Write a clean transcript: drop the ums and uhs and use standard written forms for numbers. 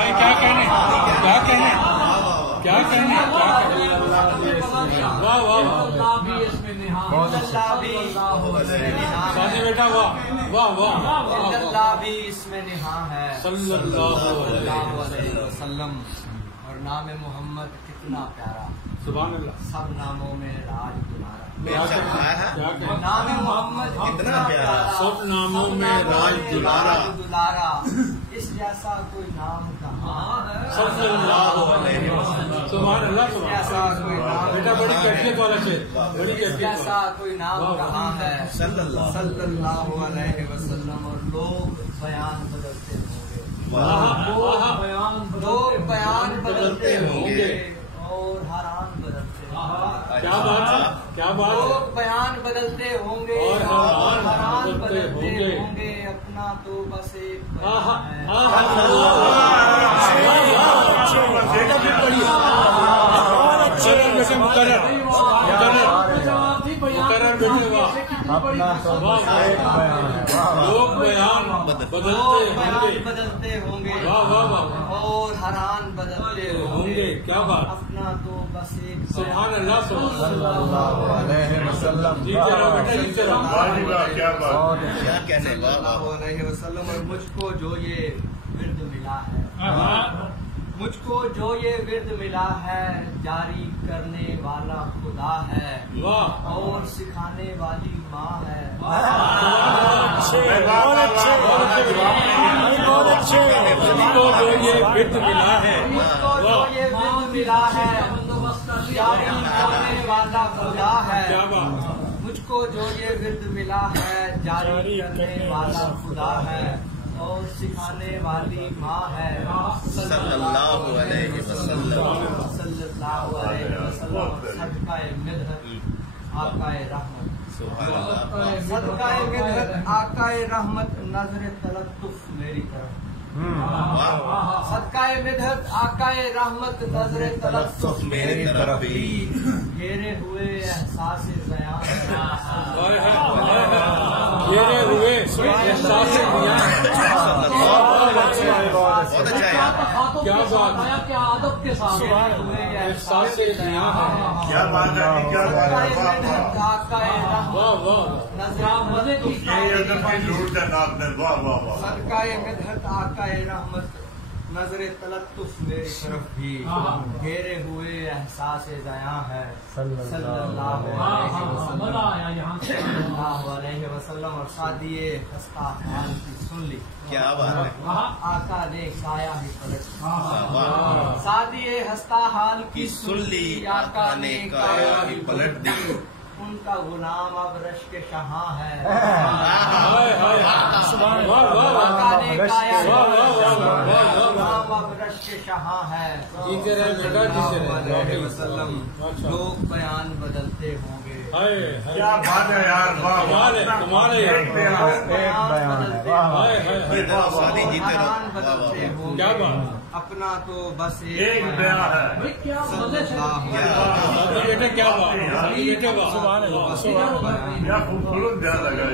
भाई क्या कहने वाह वाह बेटा वाह वाह वाह भी इसमें निहा है सल्लल्लाहु अलैहि वसल्लम। और नाम मोहम्मद कितना प्यारा, सुभान अल्लाह। सब नामों में राज दुलारा। नाम मोहम्मद कितना प्यारा, सब नामों में राज दुलारा। इस जैसा कोई नाम कहाँ है, सल्लल्लाहु अलैहि वसल्लम। सुभान अल्लाह। जैसा कोई नाम बेटा बड़ी कैफियत वाला से बड़ी कैफियत, जैसा कोई नाम कहाँ है, सल्लल्लाहु अलैहि वसल्लम। और लोग बयान बदलते होंगे, लोग बयान बदलते होंगे और हैरान बदलते होंगे। क्या बात है, क्या बात। लोग बयान बदलते होंगे और हैरान बदलते होंगे। अपना तो बस एक बयान है। लोग बयान बदलते होंगे और हैरान बदलते होंगे। क्या बात। अपना तो बस एक सुभान अल्लाह। सल्लल्लाहु अलैहि वसल्लम। क्या बात। सल्लल्लाहु अलैहि वसल्लम। और मुझको जो ये विर्द मिला है, मुझको जो ये विर्द मिला है, जारी करने वाला खुदा है और सिखाने वाली माँ है। बहुत अच्छे। मुझको जो ये विर्द मिला है, मुझको जो ये विर्द मिला है, जारी करने वाला खुदा है। मुझको जो ये विर्द मिला है, जारी करने वाला खुदा है और सिखाने वाली माँ है। सल्लल्लाहु अलैहि वसल्लम। सल्लल्लाहु अलैहि वसल्लम। सदकाए मिदहत आकाए रहमत, सदकाए मिदहत आकाए रहमत, नजर तलत्तुफ मेरी तरफ। सदकाए मिदहत आकाए रहमत, नजर तलत्तुफ मेरी तरफ भी। घेरे हुए एहसास ज़यान, घेरे हुए एहसास बहुत अच्छा है। क्या बात। क्या आदब के साथ हुए एहसास क्या बात है, क्या बात है। वाह वाह। मजे की वाह वाह वाह। सदकाए मिदहत आकाए रहमत, नजर तलत्तुफ मेरी तरफ भी। घेरे हुए एहसास ज़या है सल्लल्लाहु अलैहि वसल्लम। और शादिए हस्ता हाल की सुन ली। क्या बात है। आका ने काया ही पलट, शादिए हस्ता हाल की सुन ली। आका ने काया ही पलट दी। उनका गुलाम अब रश के शहाँ है। गुलाम अब रश के शहाँ है। लोग बयान बदलते होंगे। क्या बात है यार, वाह शादी जीते बदलते होंगे। क्या बात। अपना तो बस एक बयान है। बेटे क्या बात। क्या खूबसूरत बयान लगा।